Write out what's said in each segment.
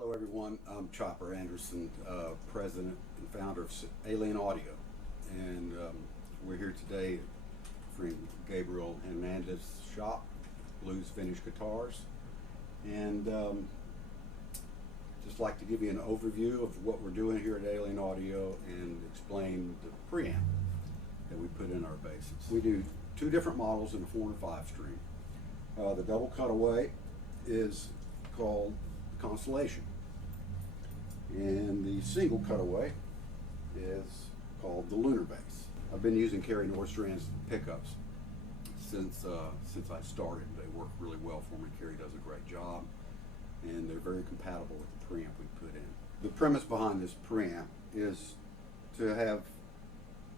Hello everyone, I'm Chopper Anderson, president and founder of Alien Audio, and we're here today from Gabriel Hernandez's shop, Blues Vintage Guitars, and just like to give you an overview of what we're doing here at Alien Audio and explain the preamp that we put in our basses. We do two different models in a 4 and 5 string. The double cutaway is called Constellation, and the single cutaway is called the Lunar bass. I've been using Kerry Nordstrand's pickups since I started. They work really well for me. Kerry does a great job, and they're very compatible with the preamp we put in. The premise behind this preamp is to have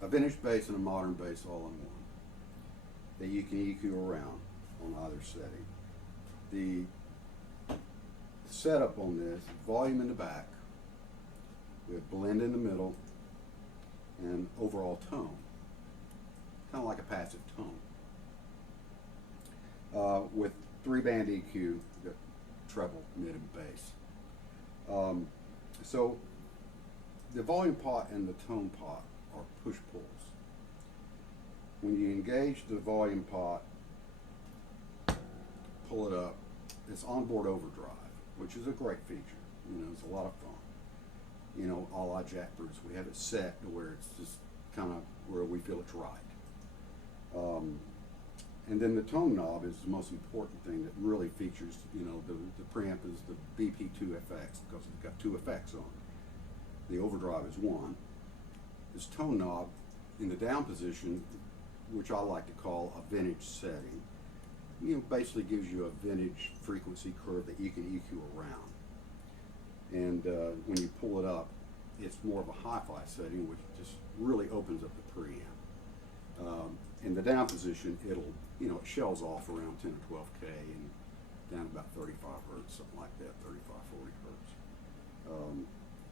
a vintage bass and a modern bass all in one that you can EQ around on either setting. The setup on this, volume in the back, we have blend in the middle, and overall tone, kind of like a passive tone. With 3-band EQ, the treble, mid, and bass. So the volume pot and the tone pot are push-pulls. When you engage the volume pot, pull it up, it's onboard overdrive, which is a great feature. You know, it's a lot of fun. You know, a la Jack Bruce, we have it set to where it's just kind of where we feel it's right. And then the tone knob is the most important thing that really features, you know, the preamp is the BP2FX because it's got 2 effects on it. The overdrive is one. This tone knob in the down position, which I like to call a vintage setting, you know, basically gives you a vintage frequency curve that you can EQ around. And when you pull it up, it's more of a hi-fi setting, which just really opens up the preamp. In the down position, it'll, you know, it shells off around 10 or 12K and down about 35 hertz, something like that, 35, 40 hertz.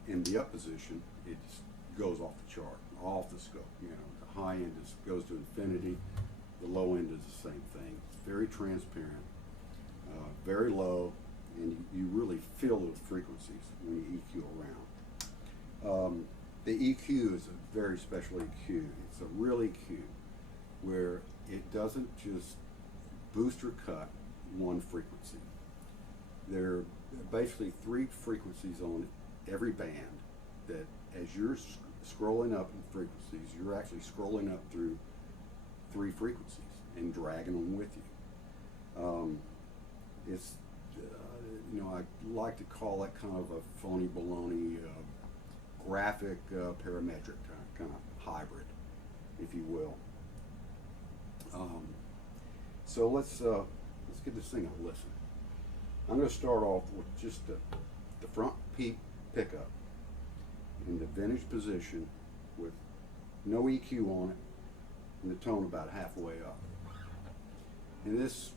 In the up position, it just goes off the chart, off the scope. You know, the high end goes to infinity, the low end is the same thing. It's very transparent, very low, and you really feel those frequencies when you EQ around. The EQ is a very special EQ. It's a real EQ where it doesn't just boost or cut one frequency. There are basically 3 frequencies on every band that as you're scrolling up in frequencies, you're actually scrolling up through 3 frequencies and dragging them with you. It's, you know, I like to call it kind of a phony baloney graphic parametric kind of hybrid, if you will. So let's give this thing a listen. I'm going to start off with just the front peak pickup in the vintage position with no EQ on it and the tone about halfway up. And this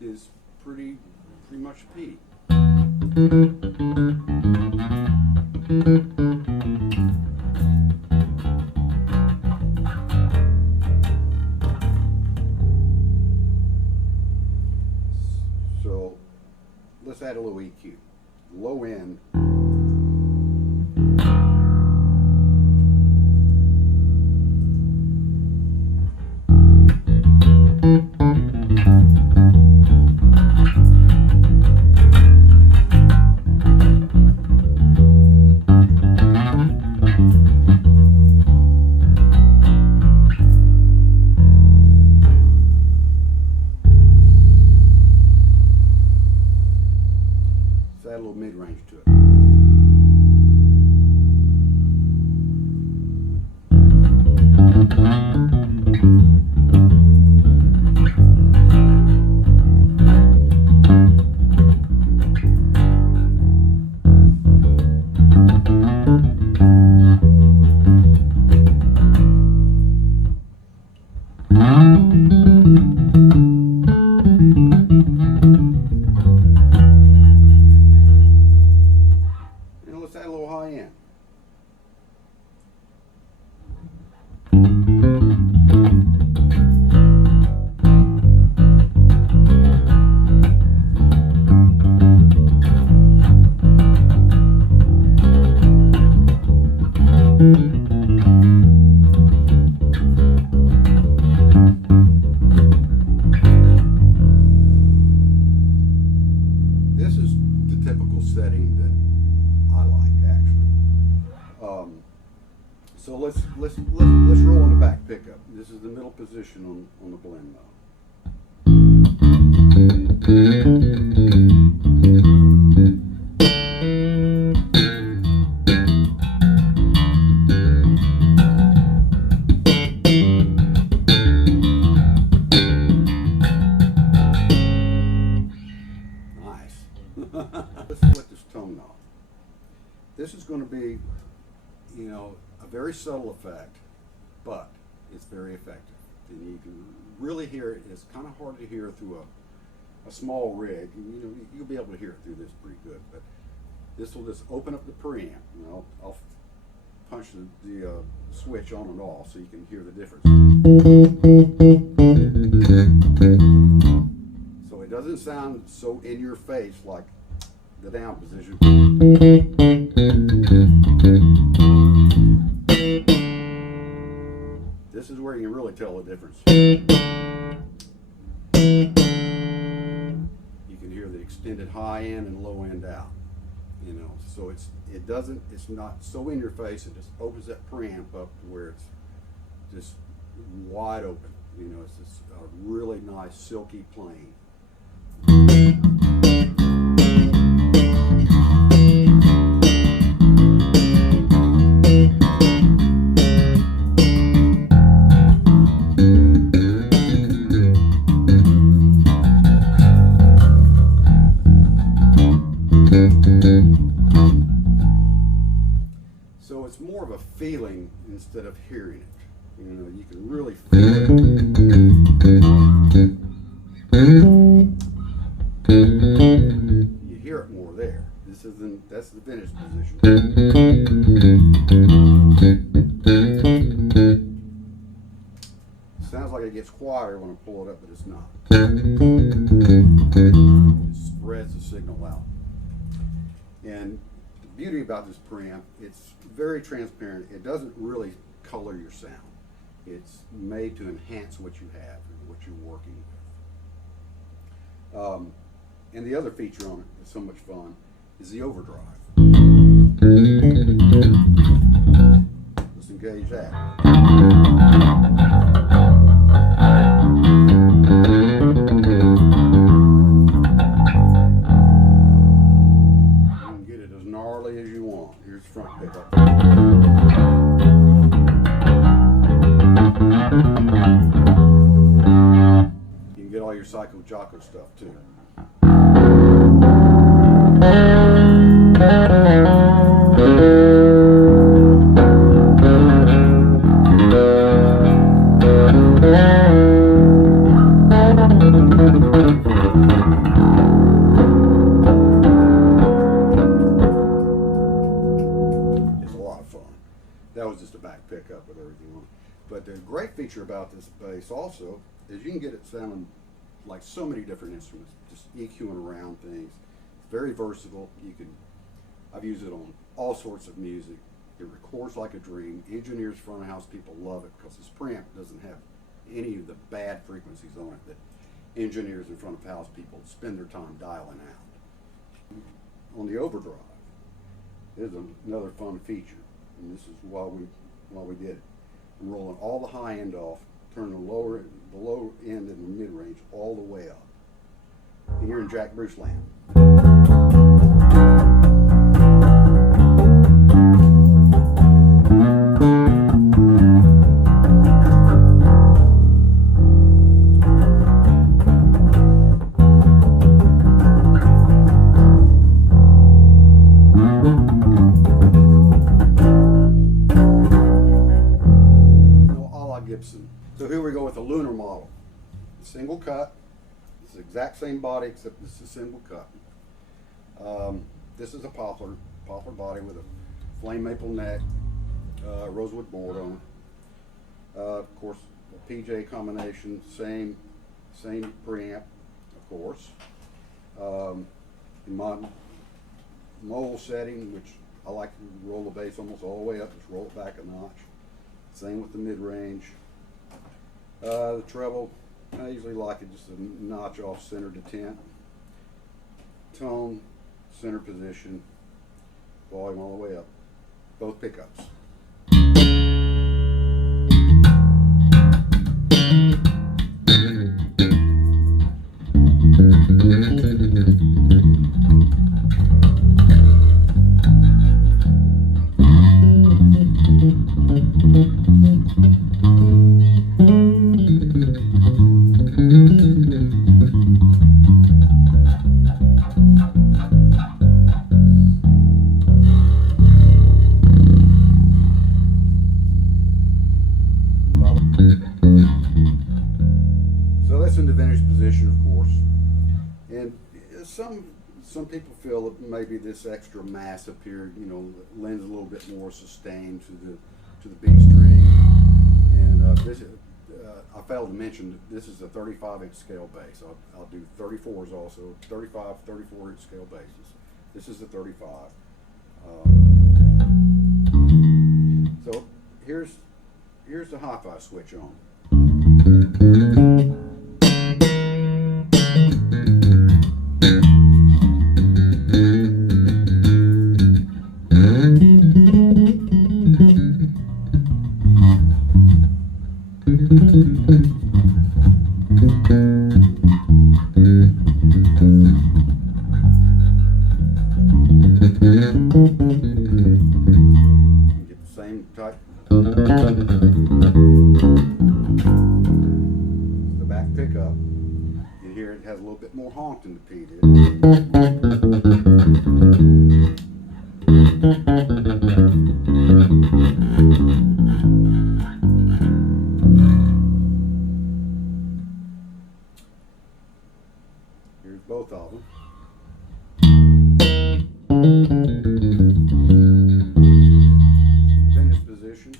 is pretty much peak. So let's add a little EQ. Low end. Add a little mid-range to it. let's roll on the back pickup. This is the middle position on the blend mode. Let's split this tone knob. This is going to be, you know, a very subtle effect, but it's very effective. And you can really hear it. It's kind of hard to hear through a small rig. And, you know, you'll be able to hear it through this pretty good. But this will just open up the preamp. And I'll punch the switch on and off so you can hear the difference. So it doesn't sound so in your face like the down position. This is where you can really tell the difference. You can hear the extended high end and low end out. You know, so it's not so in your face. It just opens that preamp up to where it's just wide open. You know, it's just a really nice silky playing. So it's more of a feeling instead of hearing it. You know, you can really feel it. You hear it more there. That's the finished position. Sounds like it gets quieter when I pull it up, but it's not. It spreads the signal out. And the beauty about this preamp, it's very transparent. It doesn't really color your sound. It's made to enhance what you have and what you're working with. And the other feature on it that's so much fun is the overdrive. Let's engage that. As you want. Here's front pickup. You can get all your Psycho Jocko stuff too. That was just a back pickup with everything on it. But the great feature about this bass also is you can get it sounding like so many different instruments, just EQing around things. It's very versatile. I've used it on all sorts of music. It records like a dream. Engineers, front of house people love it because this preamp doesn't have any of the bad frequencies on it that engineers and front of house people spend their time dialing out. On the overdrive, there's another fun feature. And this is why we did it. I'm rolling all the high end off, turning the low end and the mid range all the way up. And you're in Jack Bruce land. So here we go with the Lunar model. Single cut. It's the exact same body except this is a single cut. This is a poplar body with a flame maple neck, rosewood board on it. Of course, a PJ combination, same preamp, of course. In my mole setting, which I like to roll the bass almost all the way up, just roll it back a notch. Same with the mid range. The treble, I usually like it just a notch off center to 10. Tone, center position, volume all the way up. Both pickups. And some people feel that maybe this extra mass up here, you know, lends a little bit more sustain to the B string. And I failed to mention this is a 35-inch scale bass. I'll do 34s also, 35, 34-inch scale basses. This is a 35. So here's the hi-fi switch on. Get the same type. The back pickup. You hear it has a little bit more honk than the P did. Here's both of them. Finished position.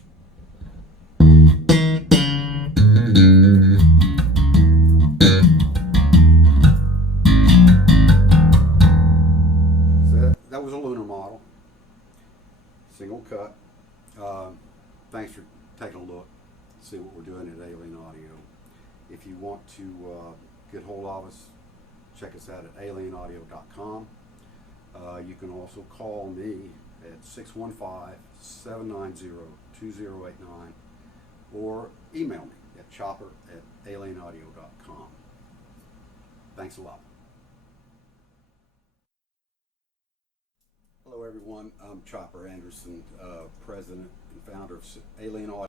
So that was a Lunar model. Single cut. Thanks for taking a look. See what we're doing at Alien Audio. If you want to get hold of us, check us out at alienaudio.com. You can also call me at 615-790-2089 or email me at chopper@alienaudio.com. Thanks a lot. Hello everyone, I'm Chopper Anderson, president and founder of Alien Audio.